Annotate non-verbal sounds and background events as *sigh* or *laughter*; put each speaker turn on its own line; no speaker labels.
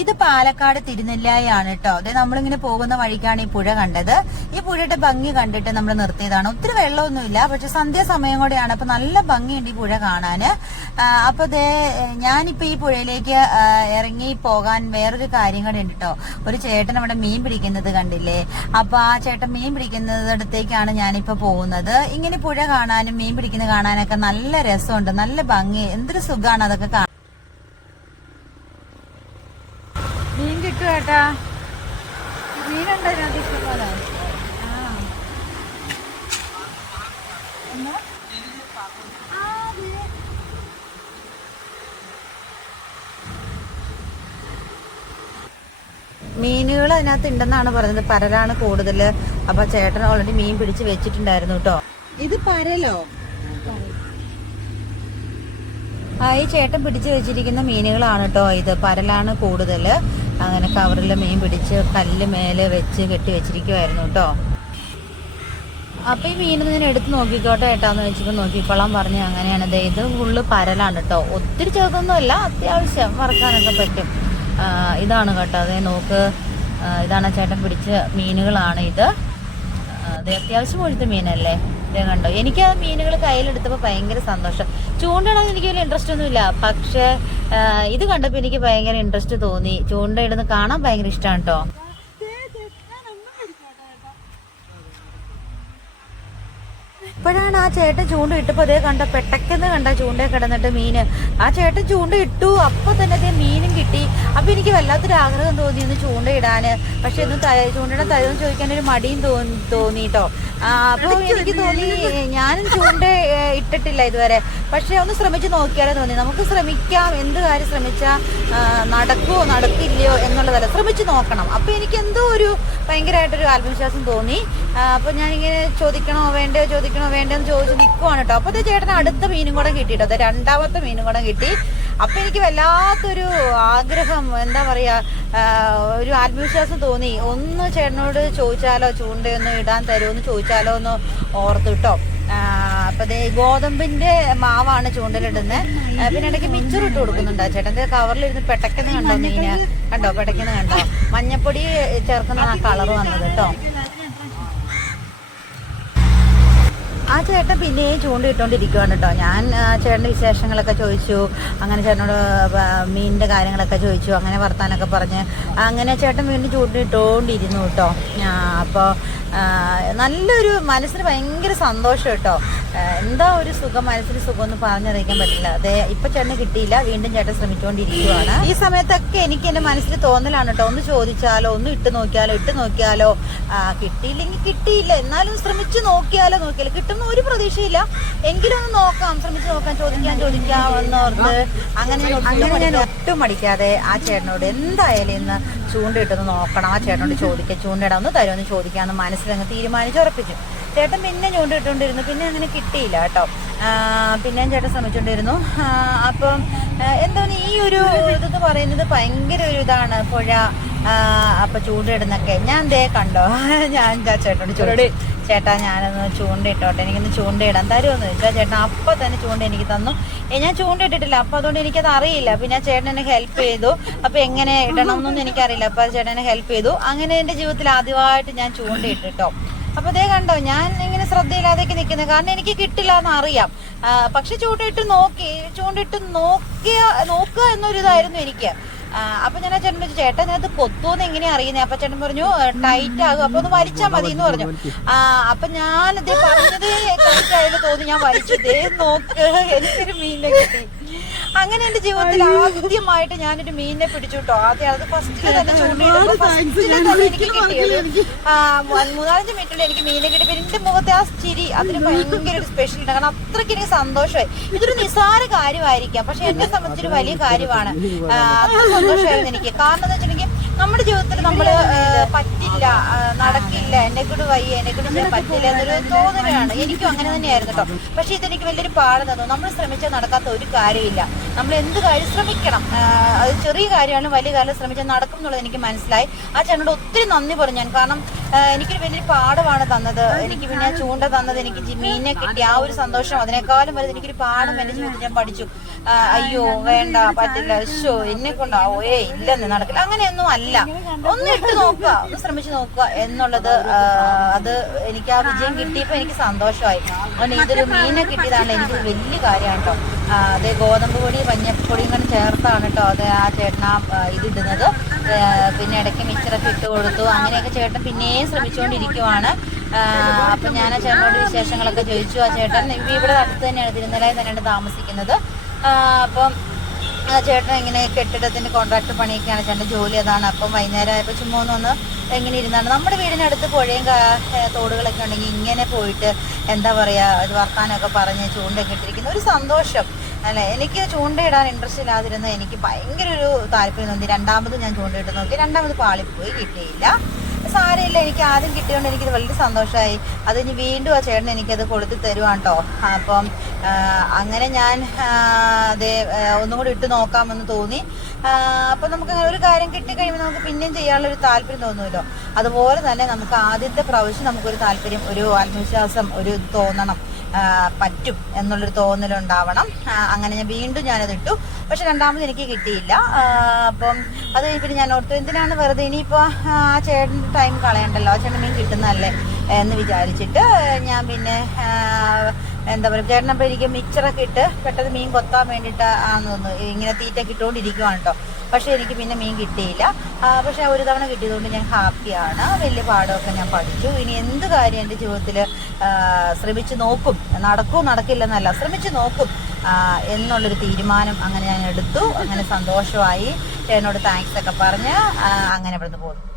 ഇത് പാലക്കാട് തിരുനെല്ലായാണ് കേട്ടോ അതെ നമ്മളിങ്ങനെ പോകുന്ന വഴിക്കാണ് ഈ പുഴ കണ്ടത്. ഈ പുഴയുടെ ഭംഗി കണ്ടിട്ട് നമ്മൾ നിർത്തിയതാണ്. ഒത്തിരി വെള്ളമൊന്നുമില്ല. പക്ഷെ സന്ധ്യാസമയം കൂടെയാണ്. അപ്പൊ നല്ല ഭംഗിയുണ്ട് ഈ പുഴ കാണാന്. അപ്പൊ ദേ ഞാനിപ്പോ ഈ പുഴയിലേക്ക് ഇറങ്ങി പോകാൻ വേറൊരു കാര്യം കൂടെ ഉണ്ട് കേട്ടോ ഒരു ചേട്ടൻ അവിടെ മീൻ പിടിക്കുന്നത് കണ്ടില്ലേ? അപ്പൊ ആ ചേട്ടൻ മീൻ പിടിക്കുന്നിടത്തേക്കാണ് ഞാനിപ്പോ പോകുന്നത്. ഇങ്ങനെ പുഴ കാണാനും മീൻ പിടിക്കുന്നത് കാണാനൊക്കെ നല്ല രസമുണ്ട്. നല്ല ഭംഗി. എന്തൊരു സുഖമാണ് അതൊക്കെ കാണാൻ മീൻ കിട്ടും. ഏട്ടാ മീനുണ്ടോ ഇതിനകത്ത് ഇഷ്ടംപോലെ? മീനുകൾ അതിനകത്ത് ഉണ്ടെന്നാണ് പറഞ്ഞത് പരലാണ് കൂടുതൽ അപ്പൊ ചേട്ടൻ ഓൾറെഡി മീൻ പിടിച്ച് വെച്ചിട്ടുണ്ടായിരുന്നു കേട്ടോ ഇത് പരലോ? ആ ഈ ചേട്ടൻ പിടിച്ചു വെച്ചിരിക്കുന്ന മീനുകളാണ് കേട്ടോ ഇത്. പരലാണ് കൂടുതൽ അങ്ങനെ കവറിൽ മീൻ പിടിച്ച് കല്ല് മേലെ വെച്ച് കെട്ടി വെച്ചിരിക്കുമായിരുന്നു കേട്ടോ. അപ്പൊ ഈ മീനൊന്ന് ഞാൻ എടുത്ത് നോക്കിക്കോട്ടെ ഏട്ടാന്ന് വെച്ചപ്പോ നോക്കിക്കോളാൻ പറഞ്ഞു അങ്ങനെയാണ്. ദേ ഇത് ഫുള്ള് പരലാണ് കേട്ടോ. ഒത്തിരി ചെറുതൊന്നുമല്ല അത്യാവശ്യം വറക്കാനൊക്കെ പറ്റും. ഇതാണ് കേട്ടോ. അതേ നോക്ക്. ഇതാണ് ചേട്ടൻ പിടിച്ച മീനുകളാണ് ഇത്. അത് അത്യാവശ്യം കൊഴുത്ത മീനല്ലേ? ഇത് കണ്ടോ. എനിക്ക് ആ മീനുകൾ കയ്യിലെടുത്തപ്പോൾ ഭയങ്കര സന്തോഷം. ചൂണ്ടയിടാൻ എനിക്ക് വലിയ ഇൻട്രസ്റ്റ് ഒന്നുമില്ല. പക്ഷെ ഇത് കണ്ടപ്പോൾ എനിക്ക് ഭയങ്കര ഇൻട്രസ്റ്റ് തോന്നി. ചൂണ്ടയിടുന്ന കാണാൻ ഭയങ്കര ഇഷ്ടമാണ് കേട്ടോ ഇപ്പോഴാണ് ആ ചേട്ടൻ ചൂണ്ട ഇട്ടപ്പോൾ അതേ കണ്ട പെട്ടക്കെന്ന് കണ്ട ചൂണ്ട കിടന്നിട്ട് മീൻ. ആ ചേട്ടൻ ചൂണ്ട ഇട്ടു അപ്പോൾ തന്നെ അതേ മീനും കിട്ടി. അപ്പോൾ എനിക്ക് വല്ലാത്തൊരു ആഗ്രഹം തോന്നി ഒന്ന് ചൂണ്ട ഇടാന്. പക്ഷെ ഇന്ന് ചൂണ്ടയുടെ തരവും ചോദിക്കാൻ ഒരു മടിയും തോന്നി തോന്നിട്ടോ. അപ്പോൾ എനിക്ക് തോന്നി ഞാനും ചൂണ്ട ഇട്ടിട്ടില്ല ഇതുവരെ. പക്ഷേ ഒന്ന് ശ്രമിച്ചു നോക്കിയാലേ തോന്നി. നമുക്ക് ശ്രമിക്കാം എന്ത് കാര്യം ശ്രമിച്ചാൽ നടക്കുമോ നടക്കില്ലയോ എന്നുള്ളതല്ല. ശ്രമിച്ചു നോക്കണം. അപ്പോൾ എനിക്ക് എന്തോ ഒരു ഭയങ്കരമായിട്ടൊരു ആത്മവിശ്വാസം തോന്നി. അപ്പോൾ ഞാൻ ഞാനിങ്ങനെ ചോദിക്കണോ വേണ്ടയോ ചോദിക്കണോ വേണ്ടയോ ചോദിച്ച് നിൽക്കുവാണ് കേട്ടോ അപ്പൊ ചേട്ടന് അടുത്ത മീനും കൂടെ കിട്ടി കേട്ടോ രണ്ടാമത്തെ മീനും കൂടെ കിട്ടി. അപ്പൊ എനിക്ക് വല്ലാത്തൊരു ആഗ്രഹം എന്താ പറയാ ആ, ഒരു ആത്മവിശ്വാസം തോന്നി. ഒന്ന് ചേട്ടനോട് ചോദിച്ചാലോ ചൂണ്ടയൊന്ന് ഇടാൻ തരുമോ എന്ന് ചോദിച്ചാലോ എന്ന് ഓർത്തു കേട്ടോ അപ്പം ദേ ഗോതമ്പിന്റെ മാവാണ് ചൂണ്ടലിടുന്നത് പിന്നെ ഇടയ്ക്ക് മിച്ചർ ഇട്ട് കൊടുക്കുന്നുണ്ട് ആ ചേട്ടന്റെ കവറിലിരുന്ന് പെട്ടക്കെന്ന് കണ്ടോ മീന്? കണ്ടോ പെട്ടക്കെന്ന് കണ്ടോ? മഞ്ഞപ്പൊടി ചേർക്കുന്ന ആ കളർ വന്നത് കേട്ടോ ആ ചേട്ടൻ പിന്നെയും ചൂണ്ടിട്ടുകൊണ്ടിരിക്കുവാണ് കേട്ടോ ഞാൻ ചേട്ടന്റെ വിശേഷങ്ങളൊക്കെ ചോദിച്ചു. അങ്ങനെ ചേട്ടനോട് മീനിന്റെ കാര്യങ്ങളൊക്കെ ചോദിച്ചു. അങ്ങനെ വർത്താനൊക്കെ പറഞ്ഞ്. അങ്ങനെ ചേട്ടൻ വീണ്ടും ചൂണ്ടിട്ടുകൊണ്ടിരുന്നു കേട്ടോ അപ്പോൾ നല്ലൊരു മനസ്സിന് ഭയങ്കര സന്തോഷം കേട്ടോ എന്താ ഒരു സുഖം? മനസ്സിന് സുഖം ഒന്നും പറഞ്ഞറിയിക്കാൻ പറ്റില്ല. അതെ ഇപ്പൊ ചേട്ടന് കിട്ടിയില്ല. വീണ്ടും ചേട്ടൻ ശ്രമിച്ചുകൊണ്ടിരിക്കുകയാണ് ഈ സമയത്തൊക്കെ എനിക്ക് എന്റെ മനസ്സിൽ തോന്നലാണ് കേട്ടോ ഒന്ന് ചോദിച്ചാലോ ഒന്ന് ഇട്ട് നോക്കിയാലോ ഇട്ട് നോക്കിയാലോ. കിട്ടിയില്ലെങ്കിൽ കിട്ടിയില്ല. എന്നാലും ശ്രമിച്ചു നോക്കിയാലോ നോക്കിയാലോ. കിട്ടുന്ന ഒരു പ്രതീക്ഷയില്ല. എങ്കിലും ഒന്ന് നോക്കാം. ശ്രമിച്ചു നോക്കാം ചോദിക്കാൻ ചോദിക്കാം എന്നോർത്ത് അങ്ങനെ ഞാൻ ഒട്ടും ഞാൻ ഒട്ടും മടിക്കാതെ ആ ചേട്ടനോട് എന്തായാലും ഇന്ന് ചൂണ്ടയിട്ടൊന്ന് നോക്കണം. ആ ചേട്ടനോട് ചോദിക്കാം. ചൂണ്ടിടാ ഒന്ന് തരുമെന്ന് ചോദിക്കാമെന്ന് മനസ്സിലങ്ങ് തീരുമാനിച്ച് ഉറപ്പിച്ചു. ചേട്ടൻ പിന്നെ ചൂണ്ടിട്ടുകൊണ്ടിരുന്നു പിന്നെ അങ്ങനെ കിട്ടിയില്ല കേട്ടോ. പിന്നെയും ചേട്ടൻ ശ്രമിച്ചുകൊണ്ടിരുന്നു അപ്പം എന്താണ് ഈ ഒരു ഇതെന്ന് പറയുന്നത് ഭയങ്കര ഒരു ഇതാണ്. പുഴ അപ്പൊ ചൂണ്ടിടുന്നൊക്കെ. ഞാൻ ദേ കണ്ടോ? *laughs* ഞാൻ എന്താ ചേട്ടനോട് ചൂണ്ടി ചേട്ടാ ഞാനൊന്ന് ചൂണ്ടയിട്ടോട്ടെ. എനിക്കൊന്ന് ചൂണ്ടയിടാൻ തരുമെന്ന് ചോദിച്ചാൽ ചേട്ടൻ അപ്പൊ തന്നെ ചൂണ്ട എനിക്ക് തന്നു. ഞാൻ ചൂണ്ടയിട്ടിട്ടില്ല. അപ്പൊ അതുകൊണ്ട് എനിക്കത് അറിയില്ല. പിന്നെ ചേട്ടൻ എന്നെ ഹെൽപ്പ് ചെയ്തു. അപ്പൊ എങ്ങനെ ഇടണം എന്നൊന്നും എനിക്കറിയില്ല. അപ്പൊ ചേട്ടൻ എന്നെ ഹെൽപ്പ് ചെയ്തു. അങ്ങനെ എന്റെ ജീവിതത്തിൽ ആദ്യമായിട്ട് ഞാൻ ചൂണ്ടയിട്ടിട്ടോ. അപ്പൊ അതേ കണ്ടോ ഞാൻ ഇങ്ങനെ ശ്രദ്ധയില്ലാതെയൊക്കെ നിൽക്കുന്നത് കാരണം എനിക്ക് കിട്ടില്ല എന്ന് അറിയാം. പക്ഷെ ചൂണ്ടിട്ട് നോക്കി ചൂണ്ടിട്ട് നോക്കിയ നോക്കുക എന്നൊരിതായിരുന്നു എനിക്ക്. അപ്പൊ ഞാൻ ആ ചേട്ടൻ ചോദിച്ചു ചേട്ടൻ അത് കൊത്തുമെന്ന് എങ്ങനെയാ അറിയുന്നത് അപ്പൊ ചേട്ടൻ പറഞ്ഞു ടൈറ്റ് ആകും. അപ്പൊ ഒന്ന് വലിച്ചാ മതി എന്ന് പറഞ്ഞു. ആ അപ്പൊ ഞാൻ ഇത് പറഞ്ഞത് തോന്നി. ഞാൻ വലിച്ചു ദേ നോക്ക് എനിക്കൊരു മീനിനെ കിട്ടി. അങ്ങനെ എന്റെ ജീവിതത്തിൽ ആദ്യമായിട്ട് ഞാനൊരു മീനിനെ പിടിച്ചു കേട്ടോ. ആദ്യം അത് ഫസ്റ്റിൽ തന്നെ ചൂണ്ടിയിടുമ്പോ ഫസ്റ്റിൽ തന്നെ എനിക്ക് കിട്ടിയത്. മൂന്നാലഞ്ച് മിനിറ്റിൽ എനിക്ക് മീനെ കിട്ടി. പിന്നെ എന്റെ മുഖത്തെ ആ ചിരി അതിന് ഭയങ്കര ഒരു സ്പെഷ്യൽ ഉണ്ട് കാരണം അത്രയ്ക്ക് എനിക്ക് സന്തോഷമായി. ഇതൊരു നിസ്സാര കാര്യമായിരിക്കാം. പക്ഷെ എന്നെ സംബന്ധിച്ചൊരു വലിയ കാര്യമാണ്. അത്ര സന്തോഷമായിരുന്നു എനിക്ക്. കാരണം എന്താ വെച്ചിട്ടുണ്ടെങ്കിൽ നമ്മുടെ ജീവിതത്തിൽ നമ്മൾ പറ്റില്ല നടക്കില്ല എന്നെ കൂടെ വയ്യ എന്നെ കൂടെ പറ്റില്ല എന്നൊരു തോന്നലാണ്. എനിക്കും അങ്ങനെ തന്നെയായിരുന്നു കേട്ടോ. പക്ഷെ ഇതെനിക്ക് വലിയൊരു പാട് തന്നു. നമ്മൾ ശ്രമിച്ചാൽ നടക്കാത്ത ഒരു കാര്യമില്ല. നമ്മൾ എന്ത് കാര്യം ശ്രമിക്കണം? അത് ചെറിയ കാര്യമാണ് വലിയ കാര്യം ശ്രമിച്ചാൽ നടക്കും എന്നുള്ളത് എനിക്ക് മനസ്സിലായി. ആ ചേട്ടനോട് ഒത്തിരി നന്ദി പറഞ്ഞു ഞാൻ. കാരണം എനിക്കൊരു വലിയൊരു പാഠമാണ് തന്നത്. എനിക്ക് പിന്നെ ചൂണ്ട തന്നത് എനിക്ക് മീനിനെ കിട്ടി. ആ ഒരു സന്തോഷം അതിനേക്കാളും വലുത് എനിക്കൊരു പാഠം എന്റെ ജീവിതത്തിൽ ഞാൻ പഠിച്ചു. അയ്യോ വേണ്ട പറ്റില്ല. ഷോ എന്നെ കൊണ്ടാവോ ഏ ഇല്ലെന്ന് നടക്കില്ല. അങ്ങനെയൊന്നും അല്ല. ഒന്ന് ഇട്ട് നോക്കുക. ഒന്ന് ശ്രമിച്ചു നോക്കുക എന്നുള്ളത് അത് എനിക്ക് ആ വിജയം കിട്ടിയപ്പോ എനിക്ക് സന്തോഷമായി. അതുകൊണ്ട് ഇതൊരു മീനെ കിട്ടിയതാണ്. എനിക്ക് വലിയ കാര്യമാണ് കേട്ടോ. അത് ഗോതമ്പ് പൊടി മഞ്ഞപ്പൊടിയും കൂടെ ചേർത്താണ് കേട്ടോ അത് ആ ചേട്ടൻ ആ ഇതിടുന്നത്. പിന്നെ ഇടയ്ക്ക് മിച്ചറൊക്കെ ഇട്ട് കൊടുത്തു. അങ്ങനെയൊക്കെ ചേട്ടൻ പിന്നെയും ശ്രമിച്ചുകൊണ്ടിരിക്കുവാണ്. അപ്പൊ ഞാൻ ആ ചേട്ടനോട് വിശേഷങ്ങളൊക്കെ ചോദിച്ചു. ആ ചേട്ടൻ ഇവിടെ അടുത്ത് തന്നെയാണ് തിരുനെല്ലായി തന്നെയാണ് താമസിക്കുന്നത്. അപ്പം ചേട്ടൻ ഇങ്ങനെ കെട്ടിടത്തിന്റെ കോൺട്രാക്ട് പണിയൊക്കെയാണ് ചേട്ടന്റെ ജോലി അതാണ്. അപ്പം വൈകുന്നേരം ആയപ്പോൾ ചുമ്മാ ഒന്ന് എങ്ങനെ ഇരുന്നാണ്. നമ്മുടെ വീടിനടുത്ത് പുഴയും തോടുകളൊക്കെ ഉണ്ടെങ്കിൽ ഇങ്ങനെ പോയിട്ട് എന്താ പറയാ അത് വർത്താനമൊക്കെ പറഞ്ഞ് ചൂണ്ടയൊക്കെ ഇട്ടിരിക്കുന്ന ഒരു സന്തോഷം. അല്ലെ? എനിക്ക് ചൂണ്ടയിടാൻ ഇൻട്രസ്റ്റ് ഇല്ലാതിരുന്ന എനിക്ക് ഭയങ്കര ഒരു താല്പര്യം തോന്നി. രണ്ടാമത് ഞാൻ ചൂണ്ടയിട്ട് നോക്കി. രണ്ടാമത് പാളിപ്പോയി കിട്ടിയില്ല. സാരമില്ല. എനിക്ക് ആദ്യം കിട്ടിയോണ്ട് എനിക്കിത് വളരെ സന്തോഷമായി. അത് ഇനി വീണ്ടും ആ ചേട്ടൻ എനിക്കത് കൊടുത്തു തരുവാണ് കേട്ടോ അപ്പം അങ്ങനെ ഞാൻ അതേ ഒന്നും കൂടി ഇട്ട് നോക്കാമെന്ന് തോന്നി. അപ്പം നമുക്ക് അങ്ങനെ ഒരു കാര്യം കിട്ടിക്കഴിയുമ്പോൾ നമുക്ക് പിന്നെയും ചെയ്യാനുള്ള ഒരു താല്പര്യം തോന്നുമല്ലോ അതുപോലെ തന്നെ നമുക്ക് ആദ്യത്തെ പ്രാവശ്യം നമുക്കൊരു താല്പര്യം ഒരു ആത്മവിശ്വാസം ഒരു തോന്നണം. പറ്റും എന്നുള്ളൊരു തോന്നലുണ്ടാവണം. അങ്ങനെ ഞാൻ വീണ്ടും ഞാനത് ഇട്ടു. പക്ഷെ രണ്ടാമത് എനിക്ക് കിട്ടിയില്ല. അപ്പം അത് പിന്നെ ഞാൻ ഓർത്തു എന്തിനാണ് വെറുതെ ഇനിയിപ്പോൾ ആ ചേട്ടന്റെ ടൈം കളയണ്ടല്ലോ? ആ ചേട്ടൻ മീൻ കിട്ടുന്നതല്ലേ എന്ന് വിചാരിച്ചിട്ട് ഞാൻ പിന്നെ എന്താ പറയുക ചേട്ടനപ്പോൾ എനിക്ക് മിക്സറൊക്കെ ഇട്ട് പെട്ടെന്ന് മീൻ കൊത്താൻ വേണ്ടിയിട്ട് തോന്നുന്നു. ഇങ്ങനെ തീറ്റൊക്കെ ഇട്ടുകൊണ്ടിരിക്കുവാണ് കേട്ടോ പക്ഷെ എനിക്ക് പിന്നെ മീൻ കിട്ടിയില്ല. പക്ഷേ ഒരു തവണ കിട്ടിയതുകൊണ്ട് ഞാൻ ഹാപ്പിയാണ്. വലിയ പാഠമൊക്കെ ഞാൻ പഠിച്ചു. ഇനി എന്ത് കാര്യം എന്റെ ജീവിതത്തിൽ ശ്രമിച്ചു നോക്കും. നടക്കും നടക്കില്ലെന്നല്ല ശ്രമിച്ചു നോക്കും. എന്നുള്ളൊരു തീരുമാനം അങ്ങനെ ഞാൻ എടുത്തു. അങ്ങനെ സന്തോഷമായി. ചേട്ടനോട് താങ്ക്സ് ഒക്കെ പറഞ്ഞ് അങ്ങനെ ഇവിടുന്ന് പോകുന്നു